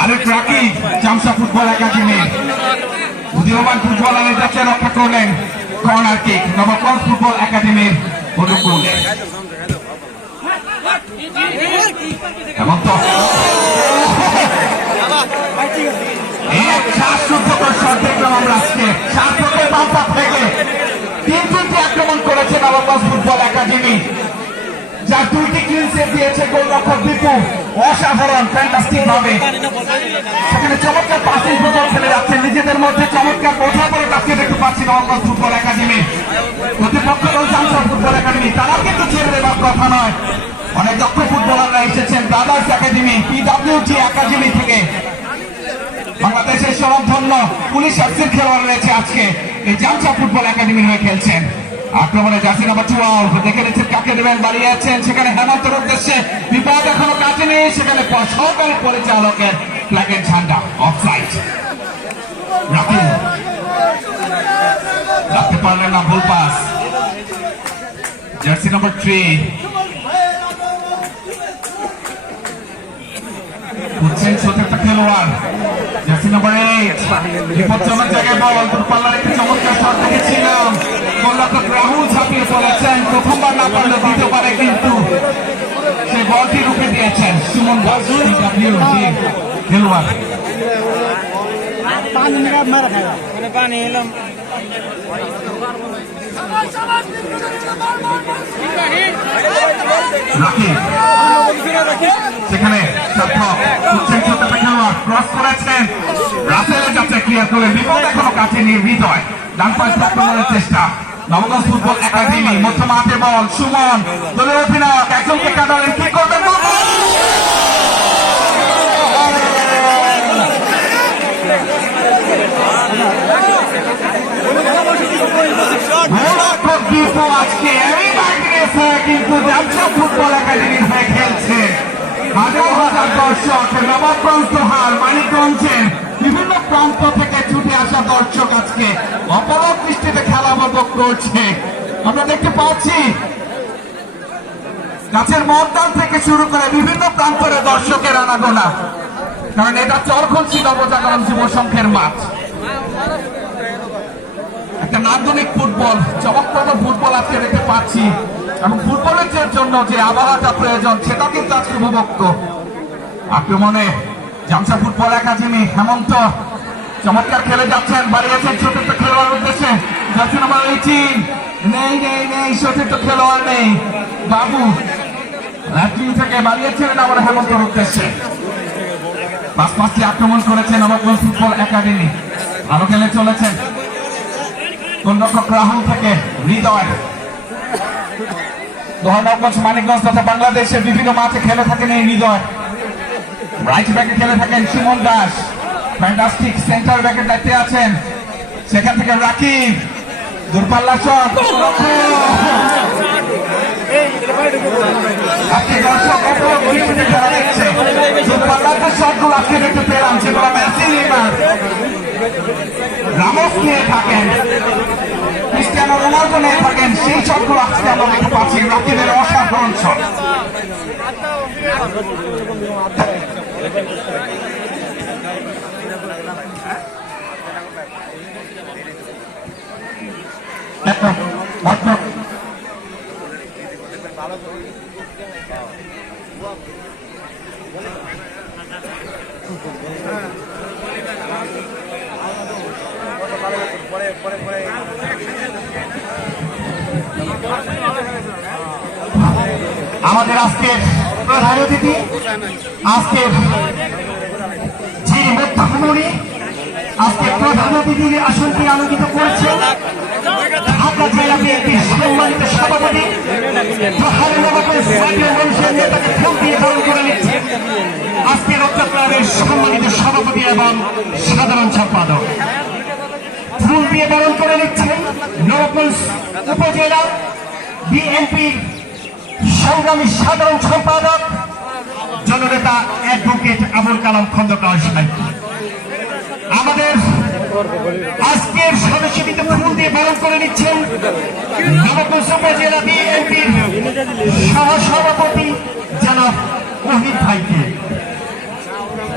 আরেক Rakib Jamsa football academy উদীয়মান ফুটবলারের কাছে রক্ষা করলেন কর্নার কিক নবগঞ্জ ফুটবল একাডেমির অনুকূলে। এবং তো দেখলাম আমরা আজকে 4 ফুটের বাম্পার থেকে 3 আক্রমণ করেছে নবগঞ্জ ফুটবল একাডেমি, যার 2টি ক্লিন সেভ দিয়েছে গোলরক্ষক দীপু। অসাধারণ ফ্যান্টাস্টিক ভাবে সেখানে চমৎকার পাসিং ফুটবল খেলে যাচ্ছে, নিজেদের মধ্যে চমৎকার বোঝাপড়া আজকে দেখতে পাচ্ছি নবগঞ্জ ফুটবল একাডেমি। প্রতিপক্ষ দল জামসা ফুটবল একাডেমি, তারা কিন্তু ছেড়ে দেবার কথা নয়। অনেক দক্ষ ফুটবলাররা এসেছেন ব্রাদার্স একাডেমি, পিডব্লিউজি একাডেমি থেকে। বাংলাদেশের স্বনামধন্য পুলিশ এফসির খেলোয়াড় রয়েছে আজকে এই জামসা ফুটবল একাডেমির হয়ে খেলছেন। আক্রমণে জার্সি নাম্বার 12 দেখে নিচ্ছেন কাকে দেবেন, বাড়িয়ে আছেন সেখানে হেমন্তের উদ্দেশ্যে, বিপদ এখনো কাটেনি, সেখানে সহকারী পরিচালকের ফ্ল্যাগের ঝান্ডা অফসাইড। রাখতে পারলেন না, ভুল পাস। জার্সি নাম্বার 3 বুঝছেন সতীর্থ খেলোয়াড়, জার্সি নাম্বার 8 বিপজ্জনক জায়গায় বল, দূরপাল্লার একটি চমৎকার শট দেখেছিলাম, গোলরক্ষক রাহুল ঝাঁপিয়ে পড়েছেন। প্রথমবার না পারলে দ্বিতীয়বারে কিন্তু সেই বলটি রুখে দিয়েছেন সুমন দাস খেলোয়াড়। সেখানে ক্রস করেছেন, রাসেলের কাছে ক্লিয়ার করে বিপদ এখনো কাটেনি হৃদয়। ডান পাশ আক্রমণের চেষ্টা নবগঞ্জ ফুটবল একাডেমি, মধ্য মাঠে বল, সুমন দলের অধিনায়ক একজনকে কাটালেন, কি করবেন আজকে কিন্তু জামসা ফুটবল একাডেমির হয়ে খেলছে। হাজার হাজার দর্শক নবাবগঞ্জ তোহার মানিকগঞ্জের বিভিন্ন প্রান্ত থেকে ছুটে আসা দর্শক আজকে অপরাধ দৃষ্টিতে খেলা উপভোগ করছে। আমরা দেখতে পাচ্ছি গাছের ময়দান থেকে শুরু করে বিভিন্ন প্রান্তরে দর্শকের আনাগোনা, কারণ এটা চরখলসি নবজাগরণ যুব সংঘের মাঠ। একটা নান্দনিক ফুটবল, চমৎকার ফুটবল আজকে দেখতে পাচ্ছি, এবং ফুটবলের জন্য যে আবহাওয়াটা প্রয়োজন সেটা কিন্তু আজকে উপভোক্ত। আক্রমণে জামসা ফুটবল একাডেমি, হেমন্ত চমৎকার খেলে যাচ্ছেন, বাড়িয়েছেন সতীর্থ খেলোয়াড় উদ্দেশ্যে, জার্সি নাম্বার 18 নেই সতীর্থ খেলোয়াড় নেই, বাবু ল্যাট্রিন থেকে বাড়িয়েছিলেন আবার হেমন্তর উদ্দেশ্যে। পাঁচটি আক্রমণ করেছেন নবগঞ্জ ফুটবল একাডেমি, ভালো খেলে চলেছেন গোলরক্ষক রাহুল থেকে হৃদয়। নবগঞ্জ মানিকগঞ্জ তথা বাংলাদেশের বিভিন্ন মাঠে খেলে থাকেন এই হৃদয়। রাইট ব্যাকে খেলে থাকেন সুমন দাস, ফ্যান্টাস্টিক সেন্টার ব্যাকের দায়িত্বে আছেন, সেখান থেকে রাকিব দূরপাল্লা শট। আজকে দর্শক খেলা দেখছে, দূরপাল্লার শটগুলো আজকে দেখতে পেলাম, যেগুলো মেসি নেইমার রামোস নিয়ে থাকেন, ক্রিস্টিয়ানো রোনালদো নিয়ে থাকেন, সেই শটগুলো আজকে আমরা দেখতে পাচ্ছি। রাকিবের অসাধারণ শট। আমাদের আজকের প্রধান অতিথি, আজকের যিনি মধ্যমণি, আজকের প্রধান অতিথির আসনটি আলোকিত করেছেন ঢাকা জেলা বিএনপির সম্মানিত সভাপতি আজকের রক্তক্লাবের সম্মানিত সভাপতি এবং সাধারণ সম্পাদক। ফুল দিয়ে বরণ করে নিচ্ছেন নবগঞ্জ উপজেলা বিএনপির সংগ্রামী সাধারণ সম্পাদক জননেতা অ্যাডভোকেট আবুল কালাম খন্দকার সাহেব। আমাদের আজকের সদস্যবৃন্দ ফুল দিয়ে বরণ করে নিচ্ছেন নবগঞ্জ উপজেলা বিএনপির সহসভাপতি জনাব ওহিদ ভাইকে।